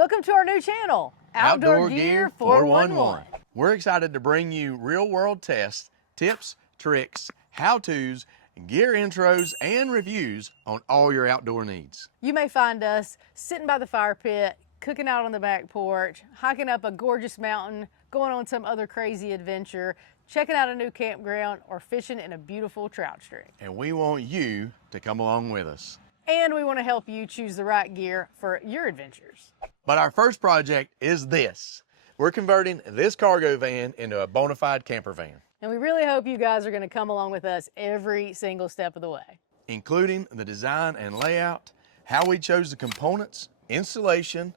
Welcome to our new channel, Outdoor Gear 411. We're excited to bring you real-world tests, tips, tricks, how-tos, gear intros, and reviews on all your outdoor needs. You may find us sitting by the fire pit, cooking out on the back porch, hiking up a gorgeous mountain, going on some other crazy adventure, checking out a new campground, or fishing in a beautiful trout stream. And we want you to come along with us. And we want to help you choose the right gear for your adventures. But our first project is this. We're converting this cargo van into a bona fide camper van, And we really hope you guys are going to come along with us every single step of the way. including the design and layout, how we chose the components, installation,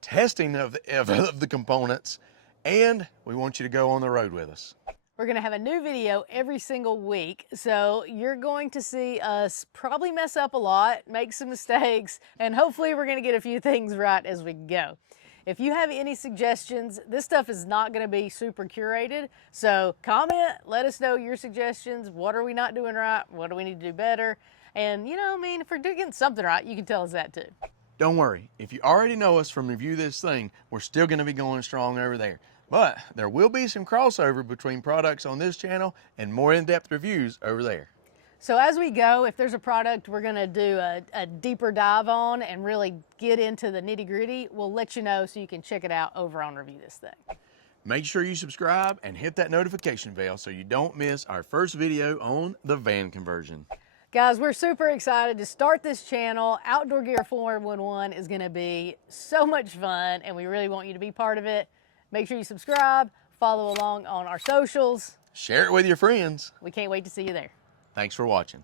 testing of the components, and we want you to go on the road with us. We're going to have a new video every single week, so you're going to see us probably mess up a lot, make some mistakes, and hopefully we're going to get a few things right as we go. If you have any suggestions, this stuff is not going to be super curated, so comment, let us know your suggestions. What are we not doing right? What do we need to do better? And, if we're doing something right, you can tell us that too. Don't worry, if you already know us from Review This Thing, we're still going to be going strong over there. But there will be some crossover between products on this channel and more in-depth reviews over there. So as we go, if there's a product we're going to do a deeper dive on and really get into the nitty-gritty, we'll let you know so you can check it out over on Review This Thing. Make sure you subscribe and hit that notification bell so you don't miss our first video on the van conversion. Guys, we're super excited to start this channel. Outdoor Gear 411 is going to be so much fun, and we really want you to be part of it. Make sure you subscribe, follow along on our socials. Share it with your friends. We can't wait to see you there. Thanks for watching.